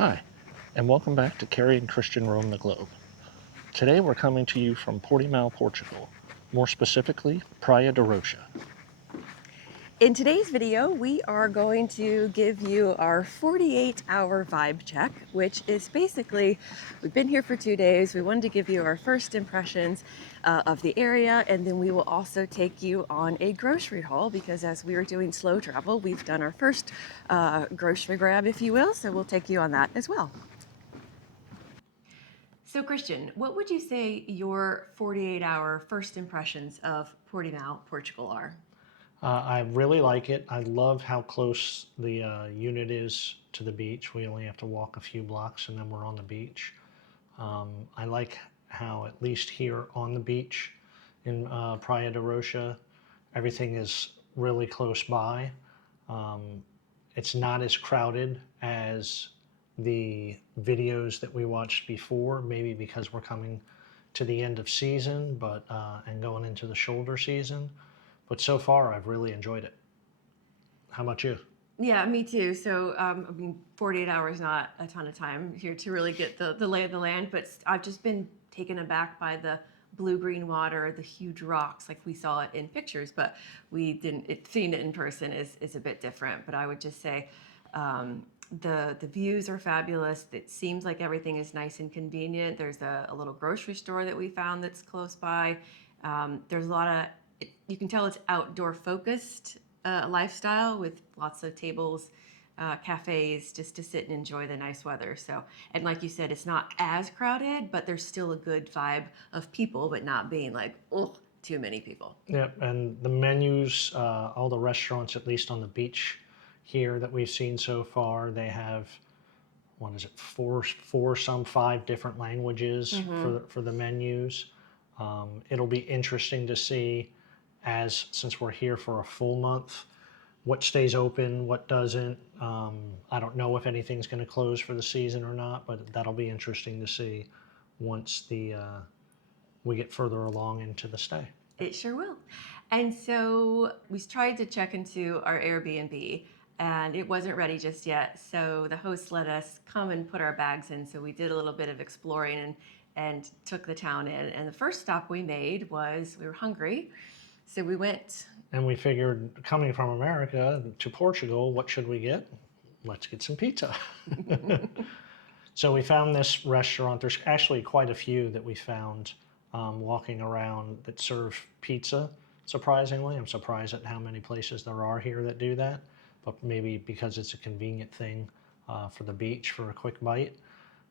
Hi, and welcome back to Kari and Christian Roam the Globe. Today we're coming to you from Portimão, Portugal, more specifically, Praia da Rocha. In today's video, we are going to give you our 48-hour vibe check, which is basically, we've been here for 2 days. We wanted to give you our first impressions of the area, and then we will also take you on a grocery haul because as we were doing slow travel, we've done our first grocery grab, if you will, so we'll take you on that as well. So Christian, what would you say your 48-hour first impressions of Portimão, Portugal are? I really like it. I love how close the unit is to the beach. We only have to walk a few blocks and then we're on the beach. I like how, at least here on the beach in Praia da Rocha, everything is really close by. It's not as crowded as the videos that we watched before, maybe because we're coming to the end of season, but and going into the shoulder season. But so far, I've really enjoyed it. How about you? Yeah, me too. So, 48 hours, not a ton of time here to really get the lay of the land, but I've just been taken aback by the blue-green water, the huge rocks, like we saw it in pictures, but we didn't, seeing it in person is a bit different. But I would just say, the views are fabulous. It seems like everything is nice and convenient. There's a little grocery store that we found that's close by. There's a lot of, you can tell it's outdoor focused lifestyle with lots of tables, cafes, just to sit and enjoy the nice weather. So, and like you said, it's not as crowded, but there's still a good vibe of people, but not being like, oh, too many people. Yeah, and the menus, all the restaurants, at least on the beach here that we've seen so far, they have, what is it, five different languages for the menus. It'll be interesting to see, since we're here for a full month, what stays open, what doesn't. I don't know if anything's going to close for the season or not, but that'll be interesting to see once we get further along into the stay. It sure will. And so we tried to check into our Airbnb and it wasn't ready just yet. So the host let us come and put our bags in. So we did a little bit of exploring and took the town in. And the first stop we made was, we were hungry. So we went. And we figured, coming from America to Portugal, what should we get? Let's get some pizza. So we found this restaurant. There's actually quite a few that we found walking around that serve pizza, surprisingly. I'm surprised at how many places there are here that do that, but maybe because it's a convenient thing for the beach for a quick bite.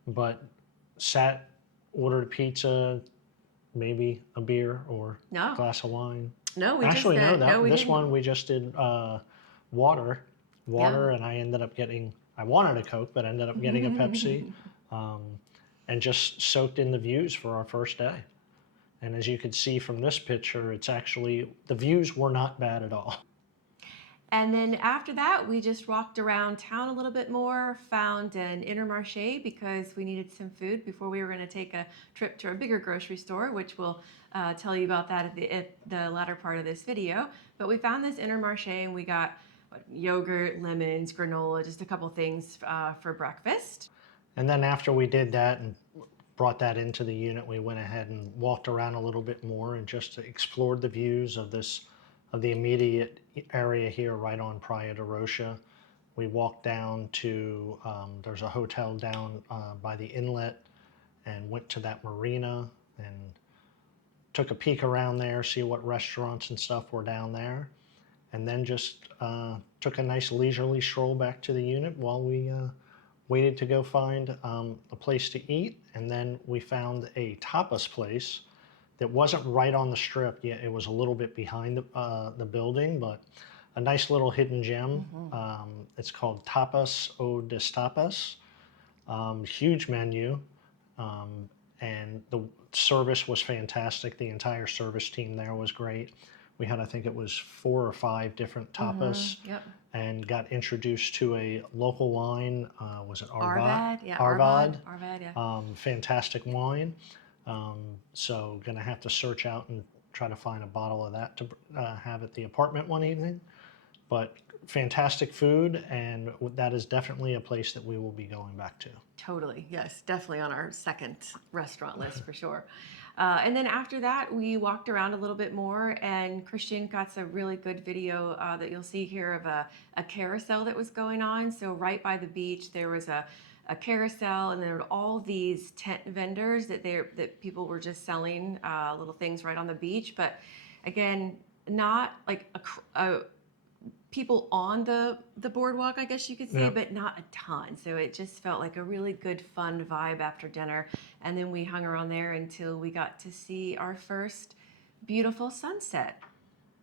But ordered pizza, maybe a beer or a glass of wine. No, we actually just no. no, we this didn't. one we just did water, Yeah. and I ended up getting. I wanted a Coke, but ended up getting a Pepsi, and just soaked in the views for our first day. And as you can see from this picture, it's actually, the views were not bad at all. And then after that, we just walked around town a little bit more, found an Intermarché because we needed some food before we were going to take a trip to a bigger grocery store, which we'll tell you about that at the latter part of this video. But we found this Intermarché and we got yogurt, lemons, granola, just a couple things for breakfast. And then after we did that and brought that into the unit, we went ahead and walked around a little bit more and just explored the views of the immediate area here right on Praia da Rocha. We walked down to, there's a hotel down by the inlet, and went to that marina and took a peek around there, see what restaurants and stuff were down there, and then just took a nice leisurely stroll back to the unit while we waited to go find a place to eat. And then we found a tapas place that wasn't right on the strip yet. It was a little bit behind the building, but a nice little hidden gem. It's called Tapas o Destapas. Huge menu, and the service was fantastic. The entire service team there was great. We had, I think it was 4 or 5 different tapas, and got introduced to a local wine. Was it Arvad? Arvad, yeah. Fantastic wine. So gonna have to search out and try to find a bottle of that to have at the apartment one evening. but fantastic food, and that is definitely a place that we will be going back to. Totally, yes, definitely on our second restaurant list for sure. And then after that, we walked around a little bit more, and Christian got some really good video that you'll see here of a carousel that was going on. So right by the beach, there was a carousel, and there were all these tent vendors that people were just selling little things right on the beach. But again, not like a people on the boardwalk, I guess you could say, Yeah. but not a ton. So it just felt like a really good, fun vibe after dinner. And then we hung around there until we got to see our first beautiful sunset.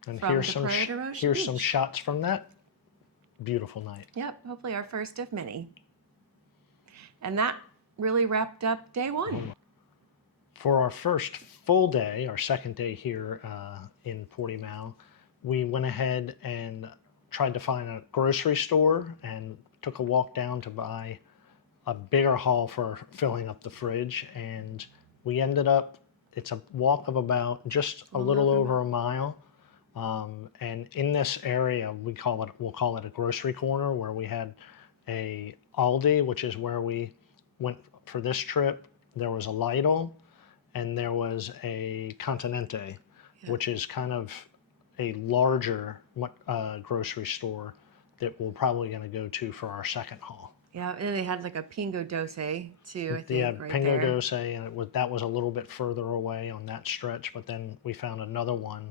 And From here's the some Praia da Rocha here's some beach. shots from that beautiful night. Yep, hopefully our first of many. And that really wrapped up day one. For our first full day, our second day here in Portimao, we went ahead and tried to find a grocery store and took a walk down to buy a bigger haul for filling up the fridge. And we ended up, it's a walk of about just a little over a mile. And in this area, we'll call it a grocery corner, where we had a Aldi, which is where we went for this trip. There was a Lidl, and there was a Continente, which is kind of a larger grocery store that we're probably going to go to for our second haul. Yeah, and they had like a Pingo Doce too, I think, Yeah, right Pingo there. Doce, and that was a little bit further away on that stretch, but then we found another one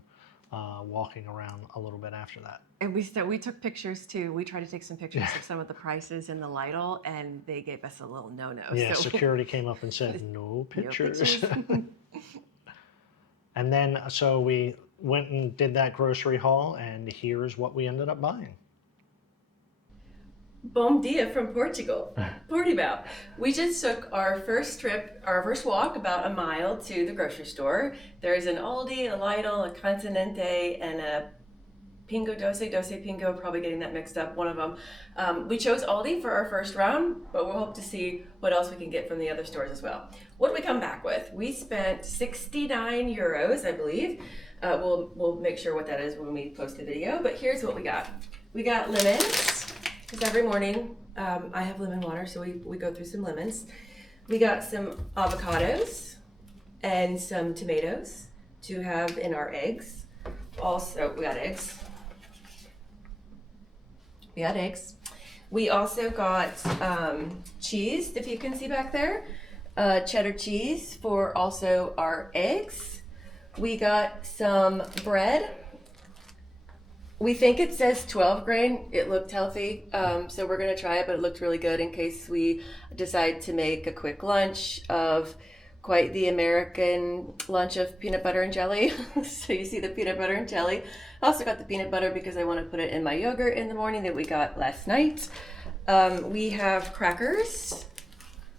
walking around a little bit after that. And we took pictures too. We tried to take some pictures of some of the prices in the Lidl, and they gave us a little no-no. Yeah, So security came up and said, no pictures. pictures. And then, so we went and did that grocery haul, and here's what we ended up buying. Bom dia from Portugal, Portimao. We just took our first walk about a mile to the grocery store. There's an Aldi, a Lidl, a Continente, and a Pingo Doce, Pingo, probably getting that mixed up, one of them. We chose Aldi for our first round, but we'll hope to see what else we can get from the other stores as well. What did we come back with? We spent 69 euros, I believe. We'll make sure what that is when we post the video, but here's what we got. We got lemons, because every morning I have lemon water, so we go through some lemons. We got some avocados and some tomatoes to have in our eggs. Also, we got eggs. We also got cheese, if you can see back there. Cheddar cheese for also our eggs. We got some bread. We think it says 12 grain. It looked healthy, so we're gonna try it, but it looked really good in case we decide to make a quick lunch of quite the American lunch of peanut butter and jelly. So you see the peanut butter and jelly. I also got the peanut butter because I want to put it in my yogurt in the morning that we got last night. We have crackers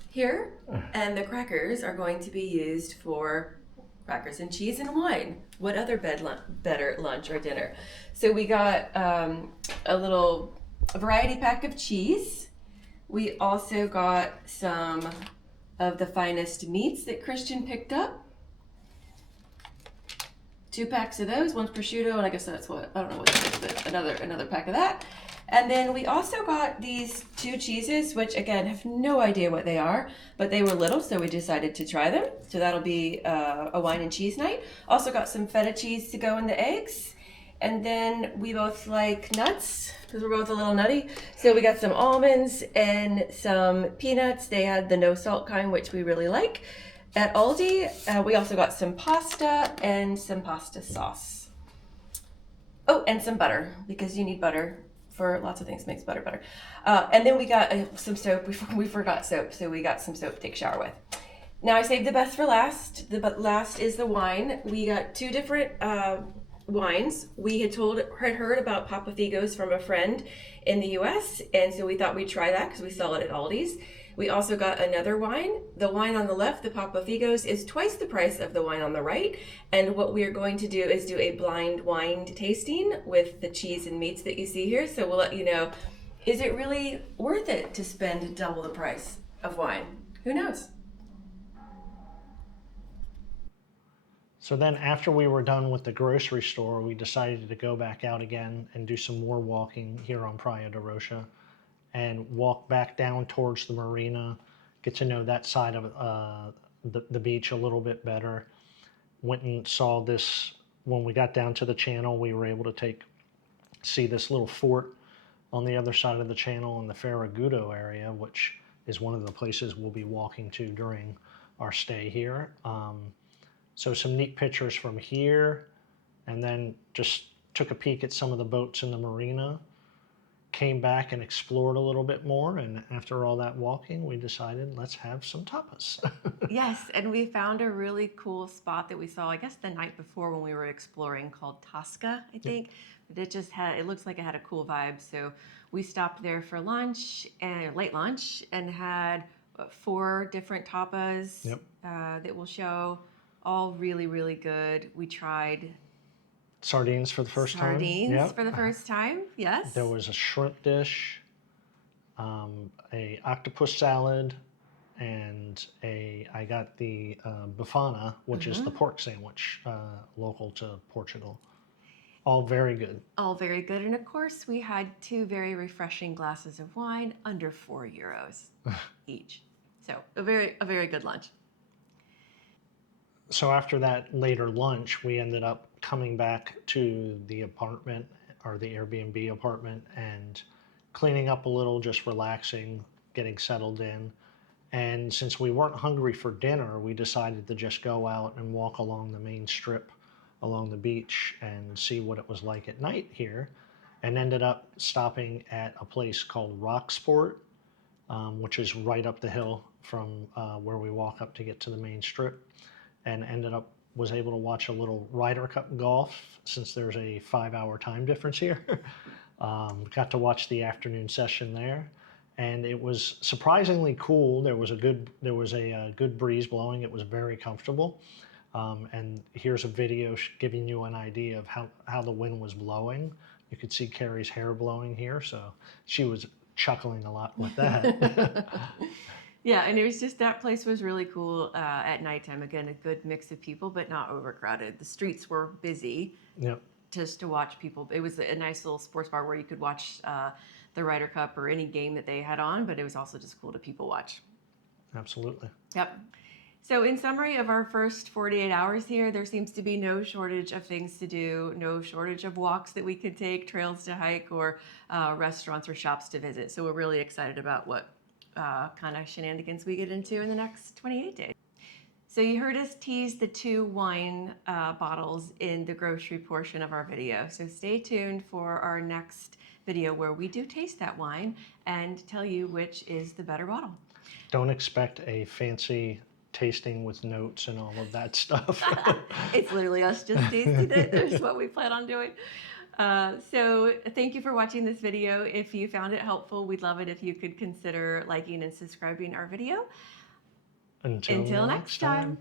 here, and the crackers are going to be used for crackers and cheese and wine. What other better lunch or dinner? So we got a little variety pack of cheese. We also got some of the finest meats that Christian picked up. 2 packs of those, one's prosciutto, and I guess that's what, I don't know what it is, but another pack of that. And then we also got these 2 cheeses, which again, have no idea what they are, but they were little, so we decided to try them. So that'll be a wine and cheese night. Also got some feta cheese to go in the eggs. And then we both like nuts, because we're both a little nutty. So we got some almonds and some peanuts. They had the no salt kind, which we really like. At Aldi, we also got some pasta and some pasta sauce. Oh, and some butter, because you need butter for lots of things, makes butter better. And then we got some soap. We forgot soap, so we got some soap to take a shower with. Now I saved the best for last. The last is the wine. We got 2 different wines. We had heard about Papa Figos from a friend in the US, and so we thought we'd try that because we sell it at Aldi's. We also got another wine. The wine on the left, the Papa Figos, is twice the price of the wine on the right. And what we are going to do is do a blind wine tasting with the cheese and meats that you see here. So we'll let you know, is it really worth it to spend double the price of wine? Who knows? So then after we were done with the grocery store, we decided to go back out again and do some more walking here on Praia da Rocha and walk back down towards the marina, get to know that side of the beach a little bit better. Went and saw this, when we got down to the channel, we were able to see this little fort on the other side of the channel in the Ferragudo area, which is one of the places we'll be walking to during our stay here. So some neat pictures from here, and then just took a peek at some of the boats in the marina, came back and explored a little bit more, and after all that walking, we decided let's have some tapas. Yes, and we found a really cool spot that we saw, I guess, the night before when we were exploring, called Tasca, I think. But it looks like it had a cool vibe. So we stopped there for lunch, and late lunch, and had 4 different tapas that we'll show. All really, really good. We tried Sardines for the first time. Sardines for the first time, yes. There was a shrimp dish, a octopus salad, and I got the bifana, which is the pork sandwich local to Portugal. All very good. All very good. And of course, we had 2 very refreshing glasses of wine under €4 each. So a very good lunch. So after that later lunch, we ended up coming back to the apartment, or the Airbnb apartment, and cleaning up a little, just relaxing, getting settled in. And since we weren't hungry for dinner, we decided to just go out and walk along the main strip along the beach and see what it was like at night here, and ended up stopping at a place called Rock Sport, which is right up the hill from where we walk up to get to the main strip, and was able to watch a little Ryder Cup golf, since there's a 5-hour time difference here. Got to watch the afternoon session there, and it was surprisingly cool. There was a good breeze blowing. It was very comfortable. And here's a video giving you an idea of how the wind was blowing. You could see Kari's hair blowing here, so she was chuckling a lot with that. Yeah, and it was just, that place was really cool at nighttime. Again, a good mix of people, but not overcrowded. The streets were busy just to watch people. It was a nice little sports bar where you could watch the Ryder Cup or any game that they had on, but it was also just cool to people watch. Absolutely. Yep. So in summary of our first 48 hours here, there seems to be no shortage of things to do, no shortage of walks that we could take, trails to hike, or restaurants or shops to visit. So we're really excited about what kind of shenanigans we get into in the next 28 days. So you heard us tease the 2 wine bottles in the grocery portion of our video. So stay tuned for our next video where we do taste that wine and tell you which is the better bottle. Don't expect a fancy tasting with notes and all of that stuff. It's literally us just tasting it. That's what we plan on doing. So thank you for watching this video. If you found it helpful, we'd love it if you could consider liking and subscribing our video. Until next time.